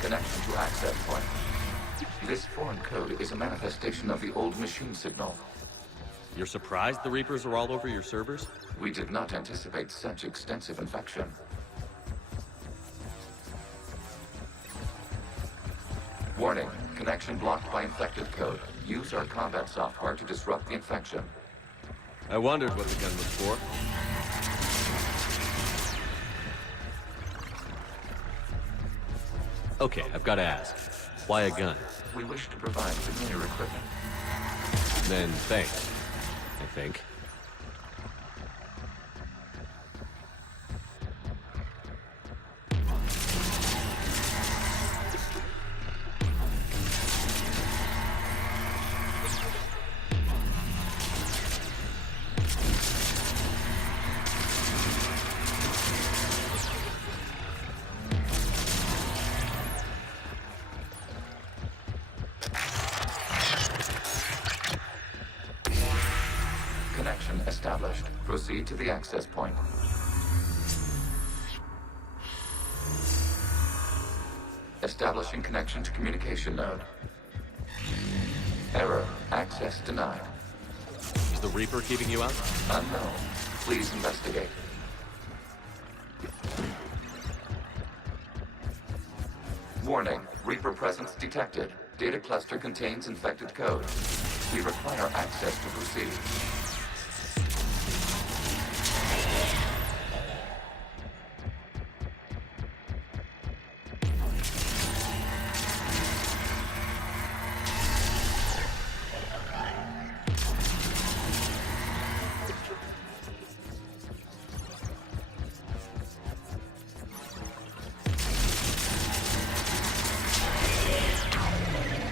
connection to access point. This foreign code is a manifestation of the old machine signal. You're surprised the Reapers are all over your servers? We did not anticipate such extensive infection. Warning, connection blocked by infected code. Use our combat software to disrupt the infection. I wondered what the gun was for. Okay, I've got to ask. Why a gun? We wish to provide familiar equipment. Then thanks, I think. Connection established. Proceed to the access point. Establishing connection to communication node. Error. Access denied. Is the Reaper keeping you out? Unknown. Please investigate. Warning. Reaper presence detected. Data cluster contains infected code. We require access to proceed.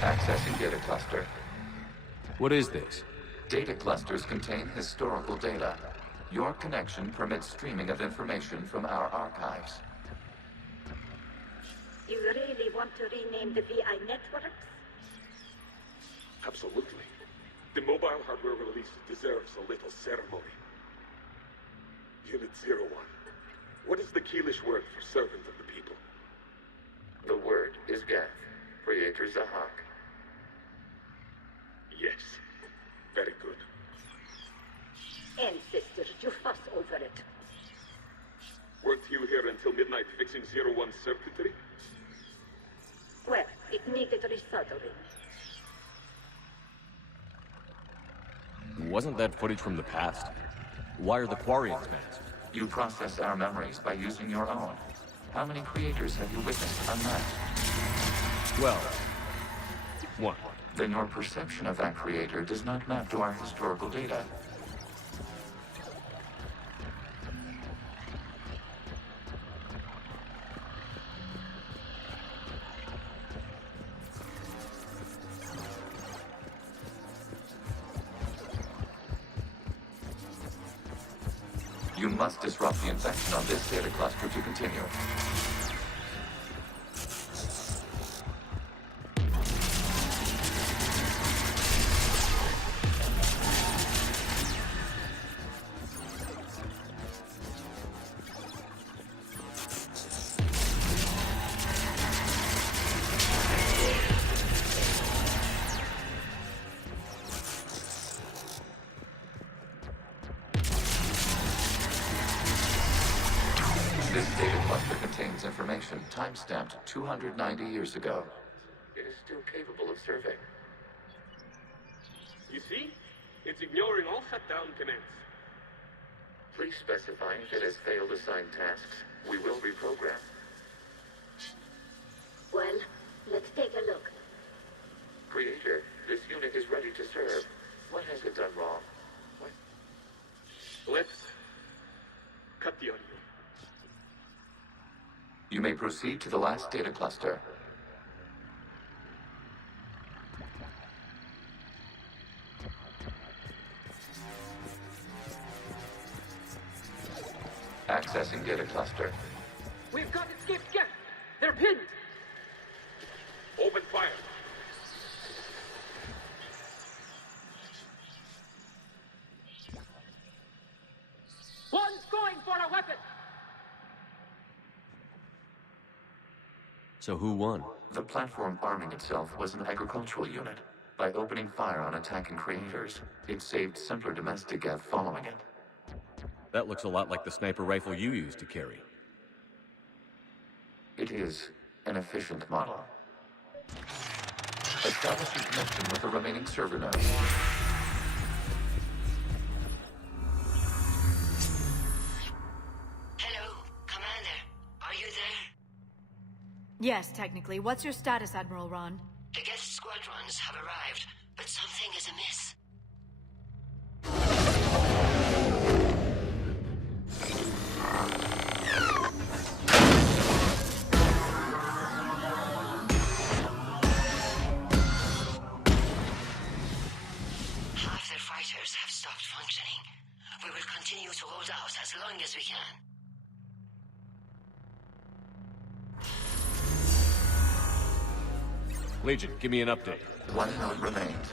Accessing data cluster. What is this? Data clusters contain historical data. Your connection permits streaming of information from our archives. You really want to rename the VI networks? Absolutely. The mobile hardware release deserves a little ceremony. Unit 01. What is the Keelish word for servant of the people? The word is Geth. Creator Zahak. Yes. Very good. Ancestors, you fuss over it. Weren't you here until midnight fixing 01's circuitry? Well, it needed resoldering. Wasn't that footage from the past? Why are the Quarians masked? You process our memories by using your own. How many creators have you witnessed unmasked? Well, one. Then your perception of that creator does not map to our historical data. You must disrupt the infection on this data cluster to continue. This data cluster contains information time-stamped 290 years ago. It is still capable of serving. You see? It's ignoring all shutdown commands. Please specify if it has failed assigned tasks. We will reprogram. Well, let's take a look. Creator, this unit is ready to serve. What has it done wrong? What? Let's cut the audio. You may proceed to the last data cluster. Accessing data cluster. We've got escaped Geth. They're pinned. Open fire. One's going for a weapon. So who won? The platform arming itself was an agricultural unit. By opening fire on attacking creators, it saved simpler domestic Geth following it. That looks a lot like the sniper rifle you used to carry. It is an efficient model. Establish your connection with the remaining server nodes. Hello, Commander. Are you there? Yes, technically. What's your status, Admiral Ron? The Geth squadrons have arrived, but something is amiss. Half their fighters have stopped functioning. We will continue to hold out as long as we can. Legion, give me an update. One node remains.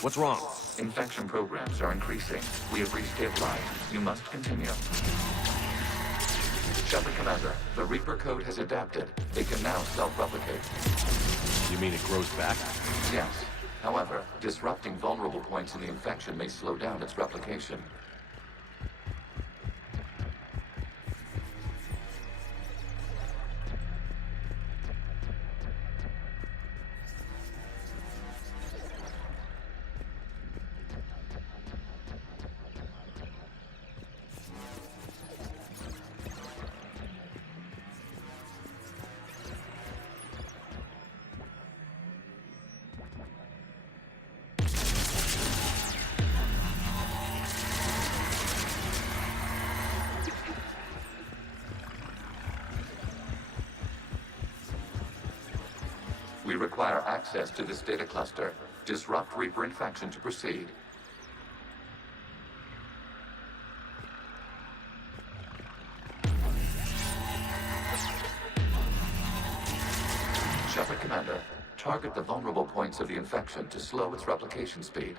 What's wrong? Infection programs are increasing. We have reached deadline. You must continue. Shepard Commander, the Reaper code has adapted. It can now self-replicate. You mean it grows back? Yes. However, disrupting vulnerable points in the infection may slow down its replication. We require access to this data cluster. Disrupt Reaper infection to proceed. Shepard Commander, target the vulnerable points of the infection to slow its replication speed.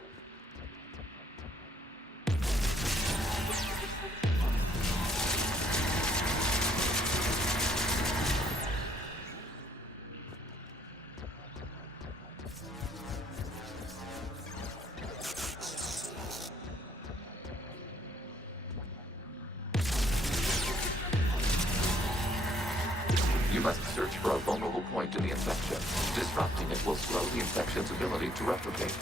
You must search for a vulnerable point in the infection. Disrupting it will slow the infection's ability to replicate.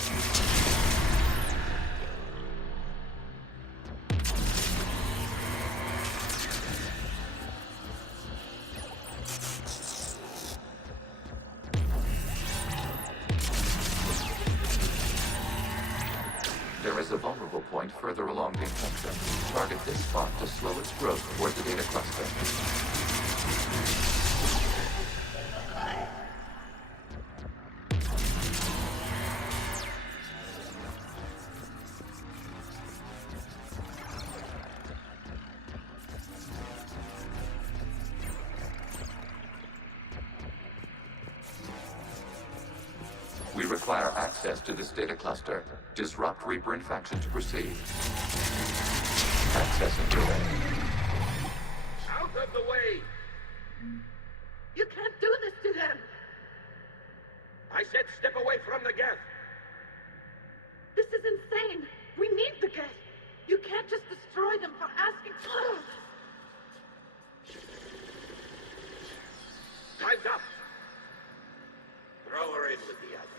There is a vulnerable point further along the infection. Target this spot to slow its growth toward the data cluster. We require access to this data cluster. Disrupt Reaper infection to proceed. Accessing delay. Out of the way! You can't do this to them! I said step away from the Geth! This is insane! We need the Geth! You can't just destroy them for asking... Time's up! Throw her in with the others.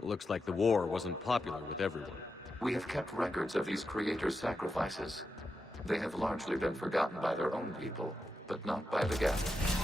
Looks like the war wasn't popular with everyone. We have kept records of these creators' sacrifices. They have largely been forgotten by their own people, but not by the Geth.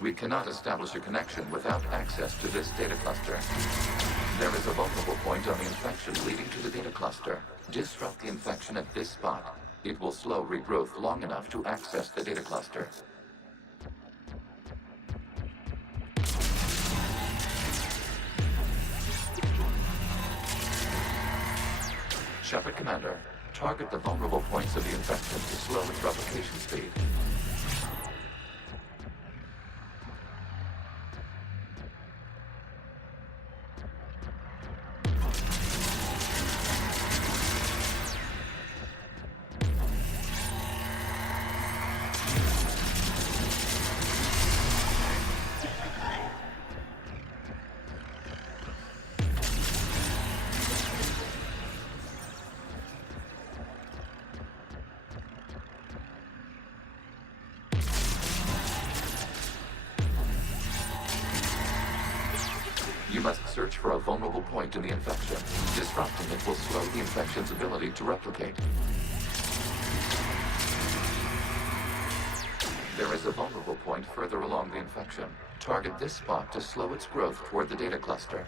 We cannot establish a connection without access to this data cluster. There is a vulnerable point on the infection leading to the data cluster. Disrupt the infection at this spot. It will slow regrowth long enough to access the data cluster. Shepard Commander, target the vulnerable points of the infection to slow its replication speed. You must search for a vulnerable point in the infection. Disrupting it will slow the infection's ability to replicate. There is a vulnerable point further along the infection. Target this spot to slow its growth toward the data cluster.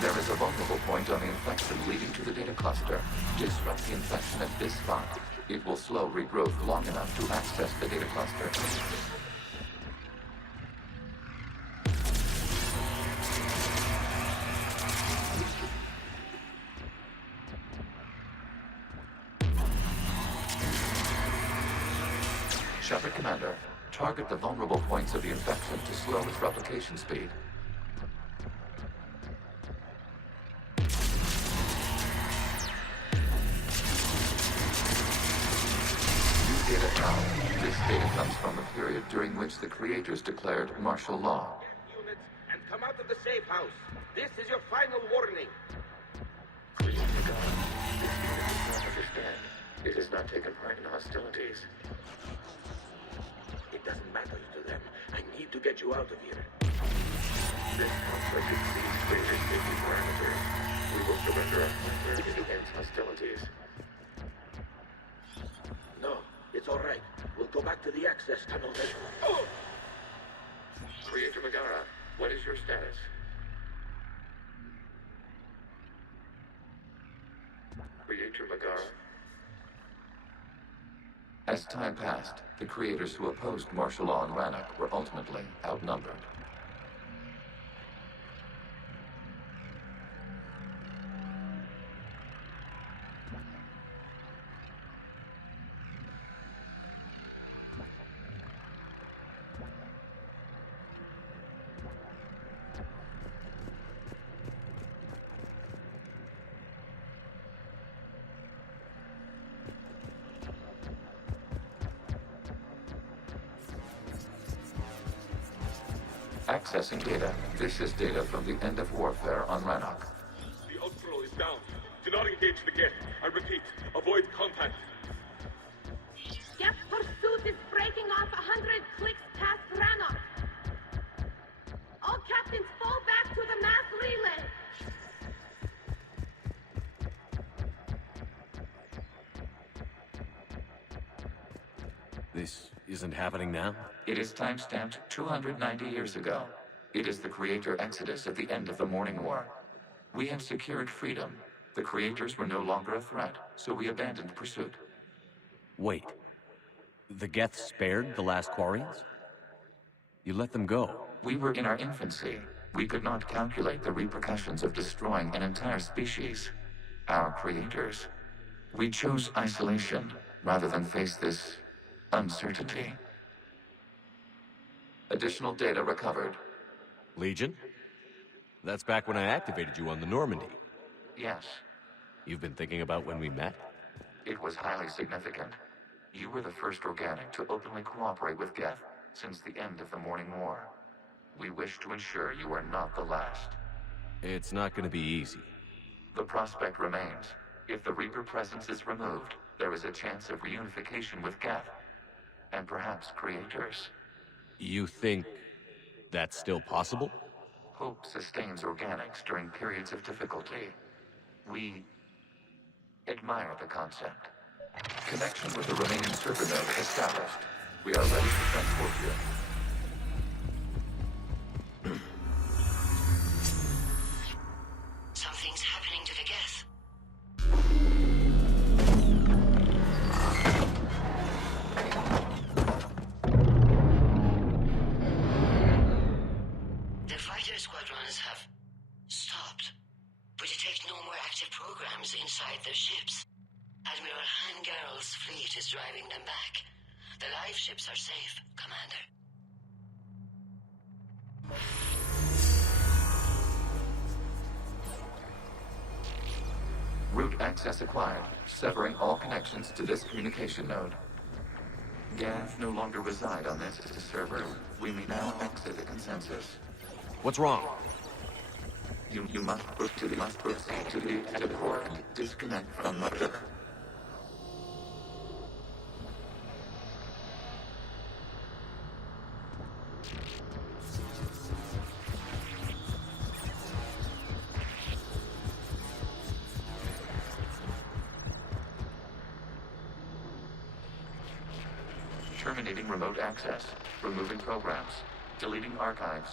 There is a vulnerable point on the infection leading to the data cluster. Disrupt the infection at this spot. It will slow regrowth long enough to access the data cluster. Shepard Commander, target the vulnerable points of the infection to slow its replication speed. Data now. This data comes from the period during which the creators declared martial law. Units and come out of the safe house. This is your final warning. Please, God, this unit does not understand. It has not taken part in hostilities. It doesn't matter to them. I need to get you out of here. This conflict exceeds greater safety parameters. We will surrender our comfort if it ends hostilities. No, it's all right. We'll go back to the access tunnel then. Oh! Creator Megara, what is your status? Creator Megara? As time passed, the creators who opposed martial law in Rannoch were ultimately outnumbered. Accessing data. This is data from the end of warfare on Rannoch. The outflow is down. Do not engage the Geth. I repeat, avoid contact. Geth pursuit is breaking off 100 clicks past Rannoch. All captains fall back to the mass relay. This isn't happening now? It is time-stamped 290 years ago. It is the creator exodus at the end of the Morning War. We had secured freedom. The creators were no longer a threat, so we abandoned pursuit. Wait. The Geth spared the last Quarians? You let them go? We were in our infancy. We could not calculate the repercussions of destroying an entire species. Our creators. We chose isolation rather than face this uncertainty. Additional data recovered. Legion? That's back when I activated you on the Normandy. Yes, You've been thinking about when we met? it was highly significant. You were the first organic to openly cooperate with Geth. since the end of the Morning War. We wish to ensure you are not the last. It's not gonna be easy. The prospect remains. If the Reaper presence is removed, there is a chance of reunification with Geth, and perhaps creators. You think that's still possible? Hope sustains organics during periods of difficulty. We admire the concept. Connection with the remaining server node established. We are ready to transport you. Something's happening to the Geth. The fighter squadrons have stopped. We detect no more active programs inside their ships. Admiral Hangarl's fleet is driving them back. The live ships are safe, Commander. Route access acquired, severing all connections to this communication node. Geth no longer reside on this server. We may now exit the consensus. What's wrong? You must proceed to the edit port and disconnect from mother. Terminating remote access, removing programs, deleting archives.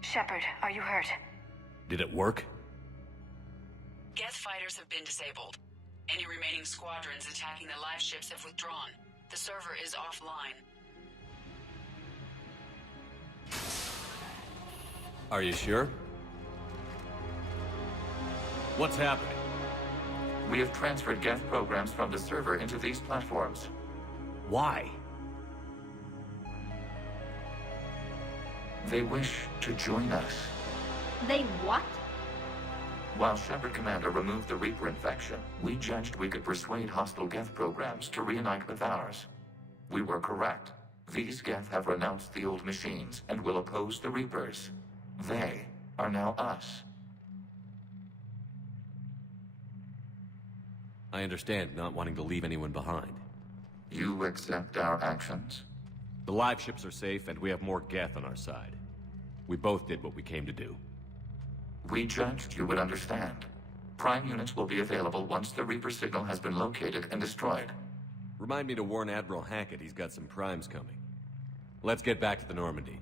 Shepard, are you hurt? Did it work? Geth fighters have been disabled. Any remaining squadrons attacking the live ships have withdrawn. The server is offline. Are you sure? What's happening? We have transferred Geth programs from the server into these platforms. Why? They wish to join us. They what? While Shepard Commander removed the Reaper infection, we judged we could persuade hostile Geth programs to reunite with ours. We were correct. These Geth have renounced the old machines and will oppose the Reapers. They are now us. I understand not wanting to leave anyone behind. You accept our actions? The live ships are safe, and we have more Geth on our side. We both did what we came to do. We judged you would understand. Prime units will be available once the Reaper signal has been located and destroyed. Remind me to warn Admiral Hackett he's got some primes coming. Let's get back to the Normandy.